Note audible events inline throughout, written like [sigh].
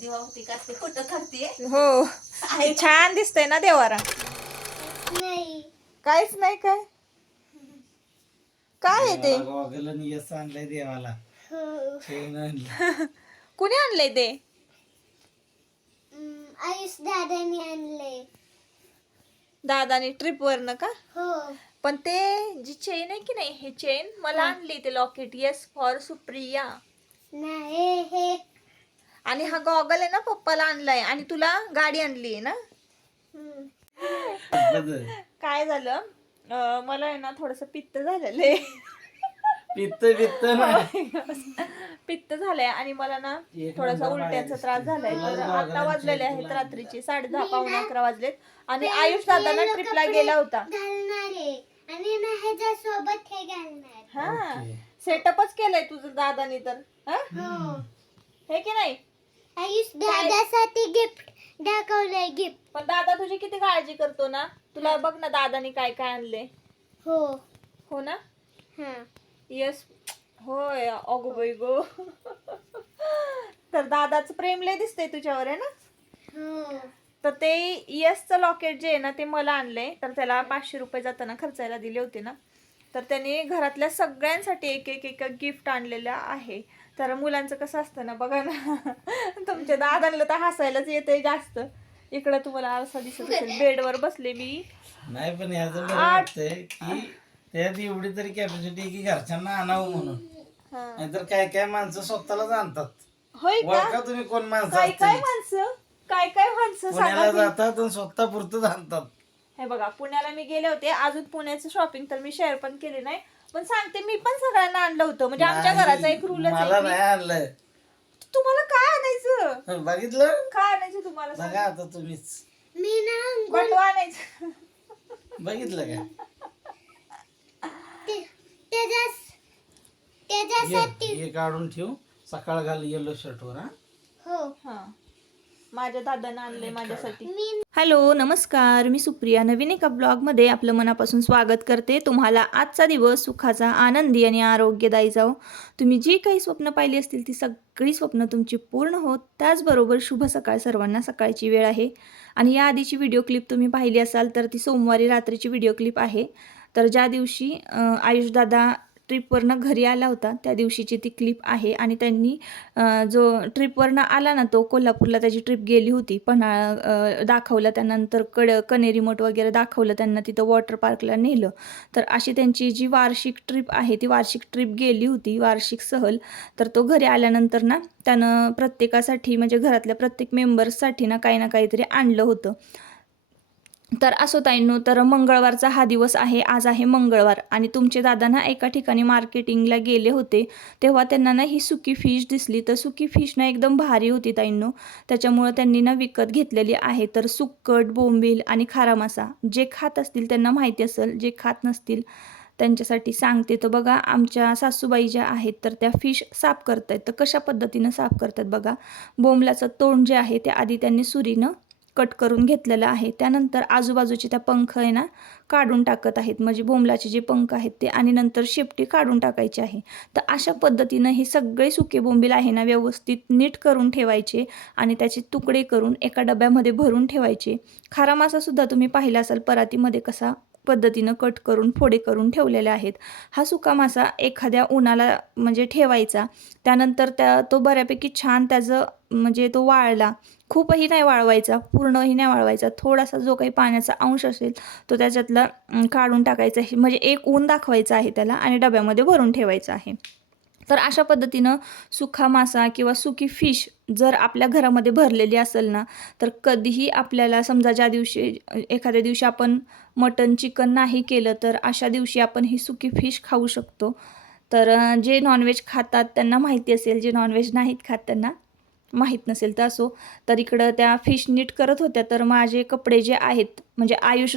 दिवावती का ते कुठं करते हो. आहे छान दिसतंय ना देवारा? नाही. काहीच नाही काय? काय आहे ते? यस आणलंय देवाला. हो. आणली. [laughs] कुणी आणलंय ते? हम्म, आयुष दादाने आणले दादानी ट्रिप वरनं का? हो. पण ते जी चेन आहे की नाही हे चेन मला आणली ते लॉकेट येस फॉर सुप्रिया नाही हे आणि हा गॉगल आहे ना पप्पाला आणलाय आणि तुला गाडी आणली आहे ना. काय झालं? मला आहे ना थोडस पित्त झालेलं आहे. पित्त पित्त नाही. पित्त झालंय आणि मला ना थोडासा उलट्याचा त्रास झालाय. तर आता वाजलेले आहेत रात्रीचे साडे दहा पावणे अकरा वाजलेत. आणि आयुष दादा ना ट्रिपला गेला होता. हे हा. सेटअपच केलंय तुझं दादानी तर. हा? हो. हे की नाही? आयुष दादासाठी गिफ्ट दाखवलंय गिफ्ट पण दादा तुझी किती काळजी करतो ना? तुला बघ ना दादानी काय काय आणले हो. हो ना? हा. येस होय अगो बाई गो. तर दादाचं प्रेम लय दिसतंय तुझ्यावर आहे ना? हो. तर ते येसचं लॉकेट जे आहे ना ते मला आणलंय. तर त्याला पाचशे रुपये जाताना खर्चायला दिले होते ना. तर त्याने घरातल्या सगळ्यांसाठी एक एक एक गिफ्ट आणलेलं आहे. तर मुलांचं कसं असतं ना बघा ना. [laughs] तुमच्या दादांना तर हसायलाच येते जास्त. इकडं तुम्हाला आरसा दिसत असेल बेडवर बसले मी. नाही पण याचं बरं वाटतंय की त्यात एवढी तरी कॅपॅसिटी की घरच्यांना आणावं म्हणून. हा. नाहीतर काय काय माणसं स्वतःलाच आणतात. होय का? ओळखा तुम्ही कोण माणसं काय काय असतील माणसं? काय काय माणसं? पुण्याला सांगा की? जातात आणि स्वतः पुरतच आणतात. हे बघा पुण्याला मी गेले होते. अजून पुण्याचं शॉपिंग तर मी शेअर पण केली नाही. पण सांगते मी पण सगळ्यांना आणलं होतं. म्हणजे आमच्या घराचा एक रूलच मला आहे नाही की आणलंय तुम्हाला काय आणायचं? बघितलं? काय आणायचं तुम्हाला? सांग? बघा आता तुम्हीच. मी ना बटवा आणायचं. बघितलं का? ते- त्याच्यासाठी हे काढून ठेव. सकाळ घाल येलो शर्टवर हा. हो. हा. माझ्या दादानं आणलंय माझ्यासाठी. हॅलो नमस्कार. मी सुप्रिया. नवीन एका ब्लॉगमध्ये आपलं मनापासून स्वागत करते. तुम्हाला आजचा दिवस सुखाचा आनंदी आणि आरोग्यदायी जाओ तुम्ही जी काही स्वप्न पाहिली असतील ती सगळी स्वप्न तुमची पूर्ण होत. त्याचबरोबर शुभ सकाळ सर्वांना सकाळची वेळ आहे. आणि या आधीची व्हिडिओ क्लिप तुम्ही पाहिली असाल तर ती सोमवारी रात्रीची व्हिडिओ क्लिप आहे. तर ज्या दिवशी आयुषदादा ट्रिपवरनं घरी आला होता. त्या दिवशीची ती क्लिप आहे आणि त्यांनी जो ट्रिपवरनं आला ना तो कोल्हापूरला त्याची ट्रिप गेली होती. पन्हाळा दाखवलं त्यानंतर कड कनेरी मठ वगैरे दाखवलं त्यांना तिथं वॉटर पार्कला नेलं. तर अशी त्यांची जी वार्षिक ट्रिप आहे ती वार्षिक ट्रिप गेली होती वार्षिक सहल. तर तो घरी आल्यानंतर ना त्यानं प्रत्येकासाठी म्हणजे घरातल्या प्रत्येक मेंबर्ससाठी ना काही ना काहीतरी आणलं होतं. तर असो ताईंनो तर मंगळवारचा हा दिवस आहे. आज आहे मंगळवार आणि तुमचे दादा ना एका ठिकाणी मार्केटिंगला गेले होते. तेव्हा त्यांना ना ही सुकी फिश दिसली. तर सुकी फिश ना एकदम भारी होती ताईंनो. त्याच्यामुळं त्यांनी ना विकत घेतलेली आहे. तर सुक्कट बोंबील आणि खारा मासा जे खात असतील त्यांना माहिती असेल जे खात नसतील त्यांच्यासाठी सांगते. तर बघा आमच्या सासूबाई ज्या आहेत तर त्या फिश साफ करत आहेत तर कशा पद्धतीनं साफ करतात बघा. बोंबलाचं तोंड जे आहे ते आधी त्यांनी सुरीनं कट करून घेतलेलं आहे. त्यानंतर आजूबाजूचे त्या पंख आहे ना काढून टाकत आहेत. म्हणजे बोंबलाचे जे पंख आहेत ते आणि नंतर शेपटी काढून टाकायची आहे. तर अशा पद्धतीनं हे सगळे सुके बोंबील आहे ना व्यवस्थित नीट करून ठेवायचे आणि त्याचे तुकडे करून एका डब्यामध्ये भरून ठेवायचे. खारा मासासुद्धा तुम्ही पाहिला असाल परातीमध्ये कसा पद्धतीनं कट करून फोडे करून ठेवलेले आहेत. हा सुका मासा एखाद्या उन्हाला म्हणजे ठेवायचा. त्यानंतर त्या तो बऱ्यापैकी छान त्याचं म्हणजे तो वाळला. खूपही नाही वाळवायचा पूर्णही नाही वाळवायचा. थोडासा जो काही पाण्याचा अंश असेल तो त्याच्यातला काढून टाकायचा. आहे म्हणजे एक ऊन दाखवायचा आहे त्याला आणि डब्यामध्ये भरून ठेवायचं आहे. तर अशा पद्धतीनं सुखा मासा किंवा सुकी फिश जर आपल्या घरामध्ये भरलेली असेल ना तर कधीही आपल्याला समजा ज्या दिवशी एखाद्या दिवशी आपण मटन चिकन नाही केलं तर अशा दिवशी आपण ही सुकी फिश खाऊ शकतो. तर जे नॉनव्हेज खातात त्यांना माहिती असेल जे नॉनव्हेज नाहीत खात त्यांना माहीत नसेल तर असो. तर इकडं त्या फिश नीट करत होत्या. तर माझे कपडे जे आहेत म्हणजे आयुष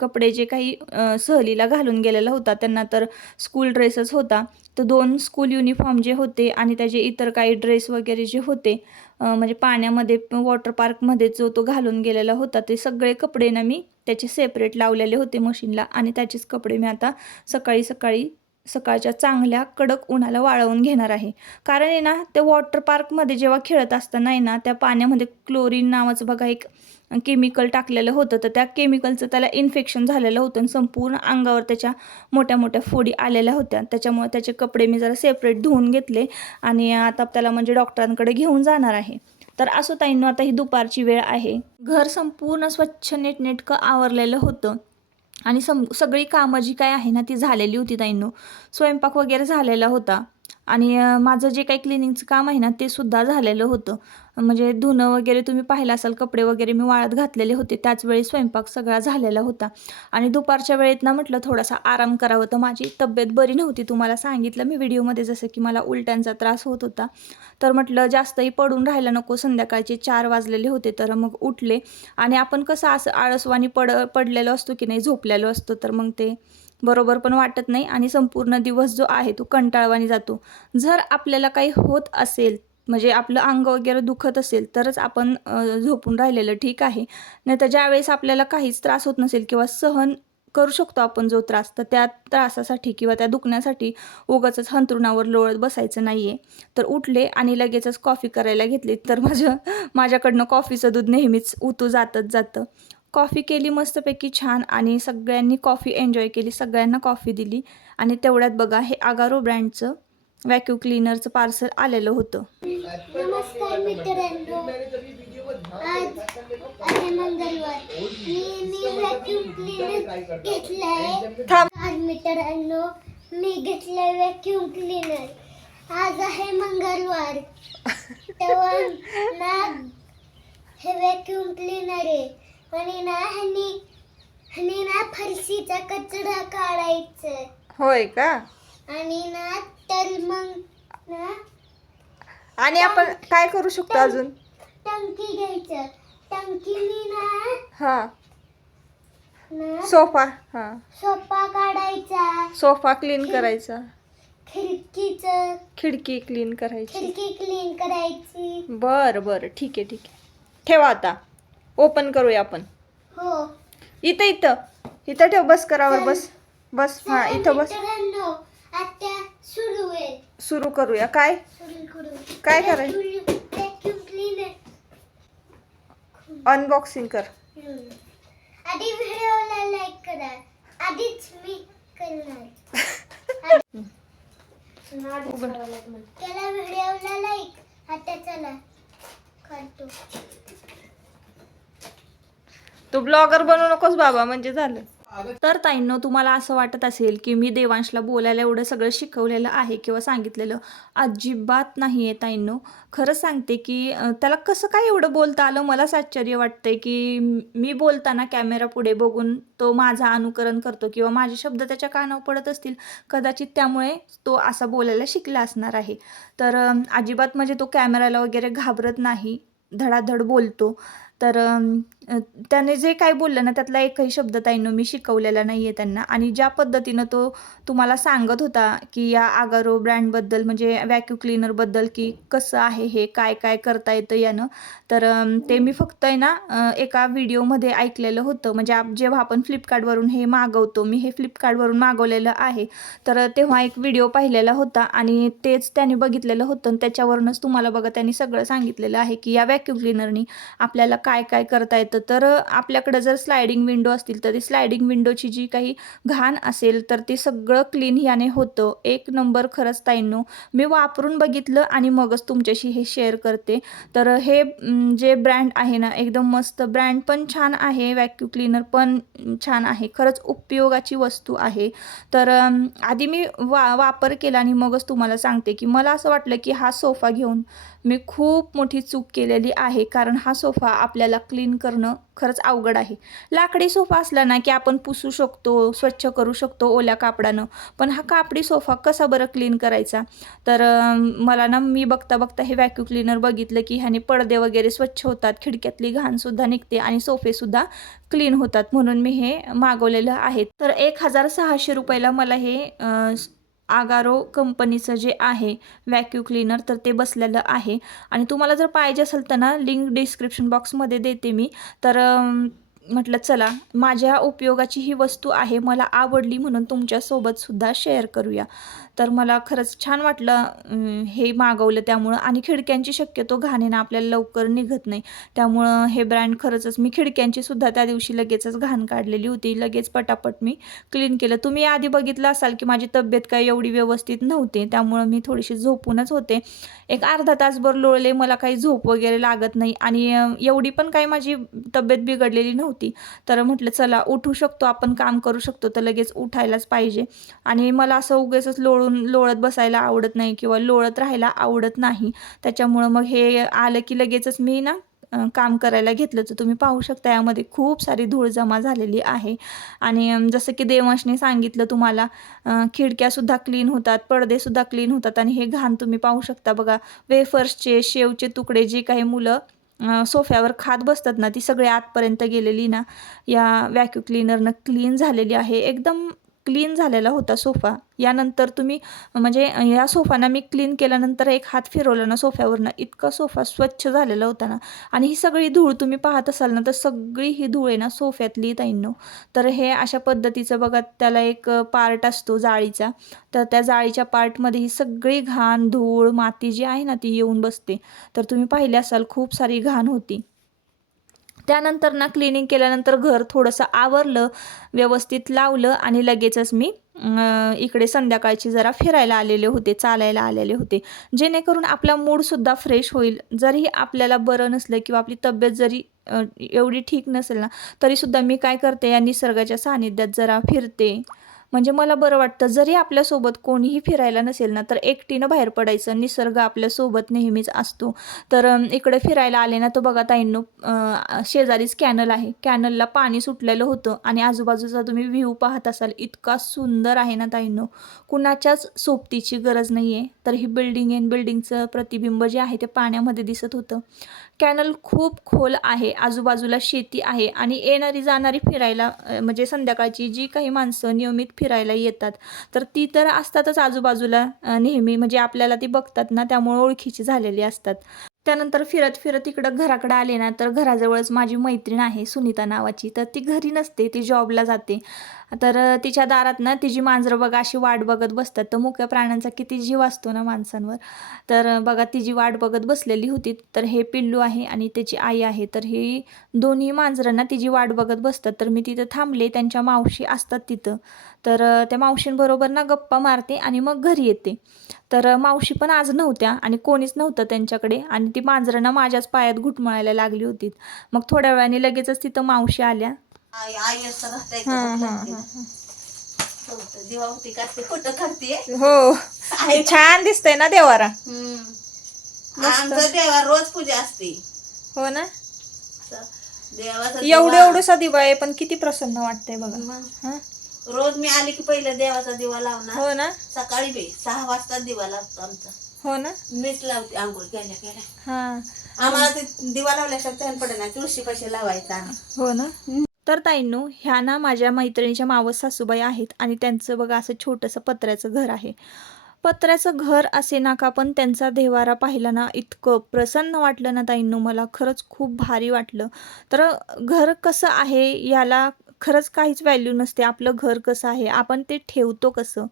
कपडे जे काही सहलीला घालून गेलेला होता त्यांना तर स्कूल ड्रेसच होता. तर दोन स्कूल युनिफॉर्म जे होते आणि त्याचे इतर काही ड्रेस वगैरे जे होते म्हणजे पाण्यामध्ये वॉटर पार्कमध्ये जो तो घालून गेलेला होता ते सगळे कपडे ना मी त्याचे सेपरेट लावलेले होते मशीनला आणि त्याचेच कपडे मी आता सकाळी सकाळी सकाळच्या चांगल्या कडक उन्हाला वाळवून घेणार आहे. कारण आहे ना ते वॉटर पार्कमध्ये जेव्हा खेळत असताना आहे ना त्या पाण्यामध्ये क्लोरीन नावाचं बघा एक केमिकल टाकलेलं होतं. तर त्या केमिकलचं त्याला इन्फेक्शन झालेलं होतं आणि संपूर्ण अंगावर त्याच्या मोठ्या मोठ्या फोडी आलेल्या होत्या. त्याच्यामुळे त्याचे कपडे मी जरा सेपरेट धुवून घेतले आणि आता त्याला म्हणजे डॉक्टरांकडे घेऊन जाणार आहे. तर असो ताईंनो आता ही दुपारची वेळ आहे. घर संपूर्ण स्वच्छ नीटनेटकं आवरलेलं होतं. आणि सम सगळी कामं जी काय आहे ना ती झालेली होती ताईंनो. स्वयंपाक वगैरे झालेला होता. आणि माझं जे काही क्लिनिंगचं काम आहे ना ते सुद्धा झालेलं होतं. म्हणजे धुणं वगैरे तुम्ही पाहिलं असाल कपडे वगैरे मी वाळत घातलेले होते त्याचवेळी स्वयंपाक सगळा झालेला होता. आणि दुपारच्या वेळेत ना म्हटलं थोडासा आराम करावं. तर माझी तब्येत बरी नव्हती तुम्हाला सांगितलं मी व्हिडिओमध्ये जसं की मला उलट्यांचा त्रास होत होता. तर म्हटलं जास्तही पडून राहायला नको संध्याकाळचे चार वाजलेले होते तर मग उठले. आणि आपण कसं असं आळसवानी पड पडलेलो असतो की नाही झोपलेलो असतो तर मग ते बरोबर पण वाटत नाही आणि संपूर्ण दिवस जो आहे तो कंटाळवाने जातो. जर आपल्याला काही होत असेल म्हणजे आपलं अंग वगैरे दुखत असेल तरच आपण झोपून राहिलेलं ठीक आहे. नाही तर ज्यावेळेस आपल्याला काहीच त्रास होत नसेल किंवा सहन करू शकतो आपण जो त्रास तर त्या त्रासासाठी किंवा त्या दुखण्यासाठी उगाचच हंतरुणावर लोळत बसायचं नाही आहे तर उठले आणि लगेचच कॉफी करायला घेतली तर माझं माझ्याकडनं कॉफीचं दूध नेहमीच उतू जातच जातं. कॉफी केली मस्तपैकी छान आणि सगळ्यांनी कॉफी एन्जॉय केली सगळ्यांना कॉफी दिली. आणि तेवढ्यात बघा हे आगारो ब्रँडचं व्हॅक्यूम क्लीनरचं पार्सल आलेलं होतं. नमस्कार मित्रांनो. आज आहे मंगळवार मी मी व्हॅक्यूम क्लीनर घेतलाय. थांब. आज मित्रांनो मी घेतलाय व्हॅक्यूम क्लीनर आज आहे मंगळवार. [laughs] तेव्हा ना हे व्हॅक्यूम क्लीनर आहे. आणि ना ह्यानी ह्यानी ना फरशीचा कचरा काढायचा. होय का? आणि ना तर मग ना आणि आपण काय करू शकतो अजून? टंकी घ्यायचं. टंकीनी ना हा. ना सोफा हा. सोफा काढायचा. सोफा क्लीन करायचा. खिडकीचं. खिडकी क्लीन करायची. खिडकी क्लीन करायची. बरं बरं. ठीक आहे ठीक आहे. ठेवा आता. ओपन करूया आपण. हो. इथं इथं. इथं ठेव बस करावर बस. बस हा इथं बस. सुरू करूया. काय? काय करायचं? अनबॉक्सिंग कर. आधी व्हिडिओला लाईक करा. आधीच मी करणार. त्याला व्हिडिओला लाईक आता चला. करतो. तू ब्लॉगर बनवू नकोस बाबा म्हणजे झालं. तर ताईंनो तुम्हाला असं वाटत असेल की मी देवांशला बोलायला एवढं सगळं शिकवलेलं आहे किंवा सांगितलेलं अजिबात नाही आहे ताईंनो. खरंच सांगते की त्याला कसं काय एवढं बोलता आलं? मलाच आश्चर्य वाटतंय की मी बोलताना कॅमेरा पुढे बघून तो माझा अनुकरण करतो किंवा माझे शब्द त्याच्या कानावर पडत असतील. कदाचित त्यामुळे तो असा बोलायला शिकला असणार आहे. तर अजिबात म्हणजे तो कॅमेराला वगैरे घाबरत नाही. धडाधड बोलतो. तर त्याने जे काय बोललं ना त्यातला एकही शब्द ताईनं मी शिकवलेला नाही आहे त्यांना. आणि ज्या पद्धतीनं तो तुम्हाला सांगत होता की या आगारो ब्रँडबद्दल म्हणजे व्हॅक्यू क्लीनरबद्दल की कसं आहे हे काय काय करता येतं यानं तर ते मी फक्त आहे ना एका व्हिडिओमध्ये ऐकलेलं होतं. म्हणजे आप- जेव्हा आपण फ्लिपकार्टवरून हे मागवतो मी हे फ्लिपकार्टवरून मागवलेलं आहे. तर तेव्हा एक व्हिडिओ पाहिलेला होता आणि तेच त्याने बघितलेलं होतं. आणि त्याच्यावरूनच तुम्हाला बघा त्यांनी सगळं सांगितलेलं आहे की या व्हॅक्यू क्लीनरनी आपल्याला काय काय करता येतं? तर आपल्याकडं जर स्लायडिंग विंडो असतील तर ती स्लायडिंग विंडोची जी काही घाण असेल तर ते सगळं क्लीन याने होतं. एक नंबर खरंच ताईंनो मी वापरून बघितलं आणि मगच तुमच्याशी हे शेअर करते. तर हे जे ब्रँड आहे ना एकदम मस्त ब्रँड पण छान आहे वॅक्यू क्लीनर पण छान आहे. खरंच उपयोगाची वस्तू आहे. तर आधी मी वा वापर केला आणि मगच तुम्हाला सांगते की मला असं वाटलं की हा सोफा घेऊन मी खूप मोठी चूक केलेली आहे कारण हा सोफा आपल्याला क्लीन करणं खरंच अवघड आहे. लाकडी सोफा असला ना की आपण पुसू शकतो स्वच्छ करू शकतो ओल्या कापडानं पण हा कापडी सोफा कसा बरं क्लीन करायचा? तर मला ना मी बघता बघता हे व्हॅक्यू क्लीनर बघितलं की ह्याने पडदे वगैरे स्वच्छ होतात खिडक्यातली घाणसुद्धा निघते आणि सोफेसुद्धा क्लीन होतात म्हणून मी हे मागवलेलं आहे. तर एक हजार सहाशे रुपयाला मला हे आगारो कंपनीचं जे आहे व्हॅक्यू क्लीनर तर ते बसलेलं आहे. आणि तुम्हाला जर पाहिजे असेल तर ना लिंक डिस्क्रिप्शन बॉक्समध्ये देते मी. तर म्हटलं चला माझ्या उपयोगाची ही वस्तू आहे मला आवडली म्हणून तुमच्यासोबतसुद्धा शेअर करूया. तर मला खरंच छान वाटलं हे मागवलं त्यामुळं. आणि खिडक्यांची शक्यतो घाणेनं आपल्याला लवकर निघत नाही. त्यामुळं हे ब्रँड खरंचच मी खिडक्यांची सुद्धा त्या दिवशी लगेचच घाण काढलेली होती. लगेच पटापट मी क्लीन केलं. तुम्ही आधी बघितलं असाल की माझी तब्येत काय एवढी व्यवस्थित नव्हती. त्यामुळं मी थोडीशी झोपूनच होते. एक अर्धा तासभर लोळले मला काही झोप वगैरे लागत नाही. आणि एवढी पण काही माझी तब्येत बिघडलेली नव्हती. तर म्हटलं चला उठू शकतो आपण काम करू शकतो तर लगेच उठायलाच पाहिजे. आणि मला असं उगेच लोळून लोळत बसायला आवडत नाही किंवा लोळत राहायला आवडत नाही. त्याच्यामुळं मग हे आलं की लगेचच मी ना काम करायला घेतलं. तर तुम्ही पाहू शकता यामध्ये खूप सारी धूळ जमा झालेली आहे. आणि जसं की देवांशने सांगितलं तुम्हाला खिडक्यासुद्धा क्लीन होतात पडदेसुद्धा क्लीन होतात. आणि हे घाण तुम्ही पाहू शकता बघा वेफर्सचे शेवचे तुकडे जे काही मुलं सोफ्यावर खात बसतात ना ती सगळी आतपर्यंत गेलेली ना या व्हॅक्यू क्लीनरनं क्लीन झालेली आहे. एकदम क्लीन झालेला होता सोफा. यानंतर तुम्ही म्हणजे या सोफाना मी क्लीन केल्यानंतर एक हात फिरवला ना सोफ्यावरनं इतका सोफा स्वच्छ झालेला होता ना. आणि ही सगळी धूळ तुम्ही पाहत असाल ना तर सगळी ही धूळ आहे ना सोफ्यातली ताईंनो. तर हे अशा पद्धतीचं बघा त्याला एक पार्ट असतो जाळीचा. तर त्या जाळीच्या पार्टमध्ये ही सगळी घाण धूळ माती जी आहे ना ती येऊन बसते. तर तुम्ही पाहिले असाल खूप सारी घाण होती. त्यानंतर ना क्लिनिंग केल्यानंतर घर थोडंसं आवरलं व्यवस्थित लावलं आणि लगेचच मी इकडे संध्याकाळची जरा फिरायला आलेले होते चालायला आलेले होते. जेणेकरून आपला मूडसुद्धा फ्रेश होईल. जरी आपल्याला बरं नसलं किंवा आपली तब्येत जरी एवढी ठीक नसेल ना तरीसुद्धा मी काय करते या निसर्गाच्या सानिध्यात जरा फिरते. म्हणजे मला बरं वाटतं जरी आपल्यासोबत कोणीही फिरायला नसेल ना तर एकटीनं बाहेर पडायचं. निसर्ग आपल्यासोबत नेहमीच असतो. तर इकडे फिरायला आले ना तर बघा ताईंनो शेजारीच कॅनल आहे. कॅनलला पाणी सुटलेलं होतं आणि आजूबाजूचा तुम्ही व्ह्यू पाहत असाल इतका सुंदर आहे ना ताईंनो. कुणाच्याच सोबतीची गरज नाही आहे तर ही बिल्डिंग आहे बिल्डिंगचं प्रतिबिंब जे आहे ते पाण्यामध्ये दिसत होतं. कॅनल खूप खोल आहे आजूबाजूला शेती आहे आणि येणारी जाणारी फिरायला म्हणजे संध्याकाळची जी काही माणसं नियमित फिरायला येतात. तर ती तर असतातच आजूबाजूला नेहमी. म्हणजे आपल्याला ती बघतात ना त्यामुळे ओळखीची झालेली असतात. त्यानंतर फिरत फिरत इकडं घराकडं आले ना तर घराजवळच माझी मैत्रीण आहे सुनीता नावाची. तर ती घरी नसते ती जॉबला जाते. तर तिच्या दारात ना तिची मांजरं बघा अशी वाट बघत बसतात. तर मुक्या प्राण्यांचा किती जीव असतो ना माणसांवर. तर बघा तिची वाट बघत बसलेली होती तर हे पिल्लू आहे आणि त्याची आई आहे. तर ही दोन्ही मांजरांना तिची वाट बघत बसतात तर मी तिथं थांबले. त्यांच्या मावशी असतात तिथं. तर त्या मावशींबरोबर ना गप्पा मारते आणि मग घरी येते. तर मावशी पण आज नव्हत्या आणि कोणीच नव्हतं त्यांच्याकडे आणि ती मांजरांना माझ्याच पायात घुटमळायला लागली होती. मग थोड्या वेळाने लगेचच तिथं मावशी आल्या. आई आई असं हा, हा. दिवा होती का ते हो छान दिसतंय ना देवारा. आमचं देवा रोज पूजा असते. हो ना? देवाचा एवढं दिवा- एवढंसा दिवा आहे पण किती प्रसन्न वाटतंय बघा. मग हं? रोज मी आली की पहिले देवाचा दिवा लावणार. हो ना? सकाळी बी सहा वाजता दिवा लावतो आमचा. हो ना? मीच लावते आंघोळ केल्या केल्या. हा. आम्हाला ते दिवा लावल्याशिवाय चैन पडे ना तुळशी पैसे लावायचा. हो ना? तर ताईंनो ह्या ना माझ्या मैत्रिणीच्या मावस सासूबाई आहेत आणि त्यांचं बघा असं छोटंसं पत्र्याचं घर आहे. पत्र्याचं घर असे नाका पण त्यांचा देवारा पाहिला ना इतकं प्रसन्न वाटलं ना ताईंनो मला. खरंच खूप भारी वाटलं. तर घर कसं आहे याला खरंच काहीच व्हॅल्यू नसते. आपलं घर कसं आहे? आपण ते ठेवतो कसं?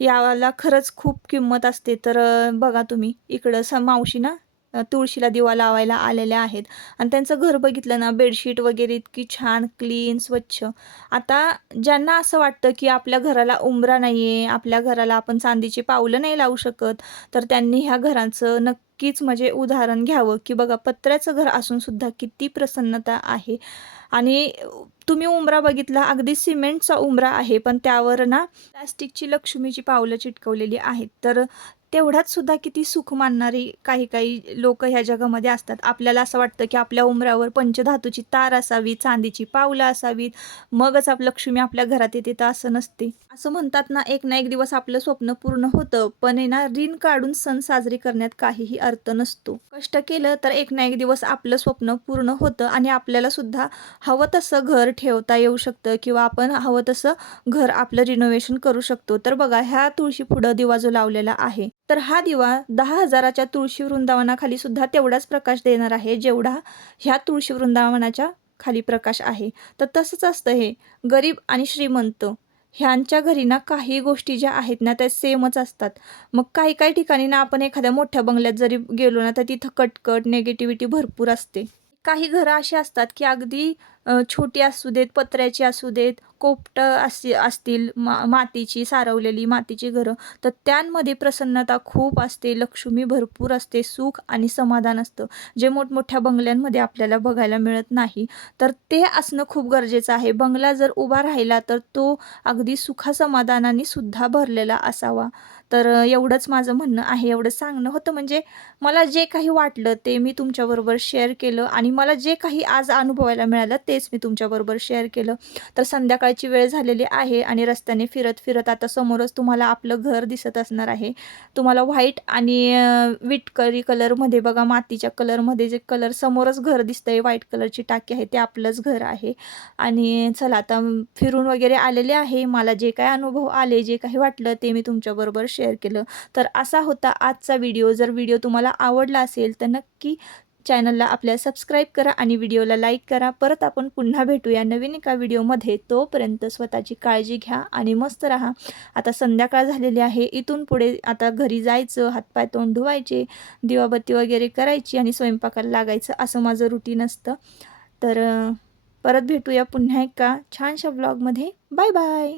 याला खरंच खूप किंमत असते. तर बघा तुम्ही इकडं स मावशी ना तुळशीला दिवा लावायला आलेल्या आहेत. आणि त्यांचं घर बघितलं ना बेडशीट वगैरे इतकी छान क्लीन स्वच्छ. आता ज्यांना असं वाटतं की आपल्या घराला उंबरा नाही आहे आपल्या घराला आपण चांदीची पावलं नाही लावू शकत तर त्यांनी ह्या घरांचं नक्कीच म्हणजे उदाहरण घ्यावं. की बघा पत्र्याचं घर असूनसुद्धा किती प्रसन्नता आहे. आणि तुम्ही उंबरा बघितला अगदी सिमेंटचा उंबरा आहे पण त्यावर ना प्लॅस्टिकची लक्ष्मीची पावलं चिटकवलेली आहेत. तर तेवढ्यात सुद्धा किती सुख मानणारी काही काही लोक ह्या जगामध्ये असतात. आपल्याला असं वाटतं की आपल्या उमरावर पंचधातूची तार असावी चांदीची पावलं असावीत. मगच आप लक्ष्मी आपल्या घरात येते तर असं नसते. असं म्हणतात ना एक ना एक दिवस आपलं स्वप्न पूर्ण होतं पण आहे ना ऋण काढून सण साजरी करण्यात काहीही अर्थ नसतो. कष्ट केलं तर एक ना एक दिवस आपलं स्वप्न पूर्ण होतं आणि आपल्याला सुद्धा हवं तसं घर ठेवता येऊ शकतं किंवा आपण हवं तसं घर आपलं रिनोव्हेशन करू शकतो. तर बघा ह्या तुळशी पुढं दिवा जो लावलेला आहे तर हा दिवा दहा हजाराच्या तुळशी वृंदावनाखाली सुद्धा तेवढाच प्रकाश देणार आहे जेवढा ह्या तुळशी वृंदावनाच्या खाली प्रकाश आहे. तर तसंच असतं हे. गरीब आणि श्रीमंत ह्यांच्या घरी ना काही गोष्टी ज्या आहेत ना त्या सेमच असतात. मग काही काही ठिकाणी ना आपण एखाद्या मोठ्या बंगल्यात जरी गेलो ना तर तिथं कटकट नेगेटिव्हिटी भरपूर असते. काही घरं अशी असतात की अगदी छोटी असू देत पत्र्याची असू देत कोपटं अस असतील मा मातीची सारवलेली मातीची घरं तर त्यांमध्ये प्रसन्नता खूप असते लक्ष्मी भरपूर असते सुख आणि समाधान असतं. जे मोठमोठ्या बंगल्यांमध्ये आपल्याला बघायला मिळत नाही तर ते असणं खूप गरजेचं आहे. बंगला जर उभा राहिला तर तो अगदी सुखासमाधानाने सुद्धा भरलेला असावा. तर एवढंच माझं म्हणणं आहे. एवढं सांगणं होतं म्हणजे मला जे काही वाटलं ते मी तुमच्याबरोबर शेअर केलं आणि मला जे काही आज अनुभवायला मिळालं तेच मी तुमच्याबरोबर शेअर केलं. तर संध्याकाळची वेळ झालेली आहे आणि रस्त्याने फिरत फिरत आता समोरच तुम्हाला आपलं घर दिसत असणार आहे. तुम्हाला व्हाईट आणि विटकरी कलरमध्ये बघा मातीच्या कलरमध्ये जे कलर समोरच घर दिसतंय व्हाईट कलरची टाकी आहे ते आपलंच घर आहे. आणि चला आता फिरून वगैरे आलेले आहे. मला जे काय अनुभव आले जे काही वाटलं ते मी तुमच्याबरोबर शेअर केलं. तर असा होता आजचा व्हिडिओ जर व्हिडिओ तुम्हाला आवडला असेल तर नक्की चॅनलला आपल्या सबस्क्राईब करा आणि व्हिडिओला लाईक करा. परत आपण पुन्हा भेटूया नवीन एका व्हिडिओमध्ये. तोपर्यंत स्वतःची काळजी घ्या आणि मस्त राहा. आता संध्याकाळ झालेली आहे. इथून पुढे आता घरी जायचं हातपाय तोंड धुवायचे दिवाबत्ती वगैरे करायची आणि स्वयंपाकाला लागायचं असं माझं रुटीन असतं. तर परत भेटूया पुन्हा एका छानशा ब्लॉगमध्ये बाय बाय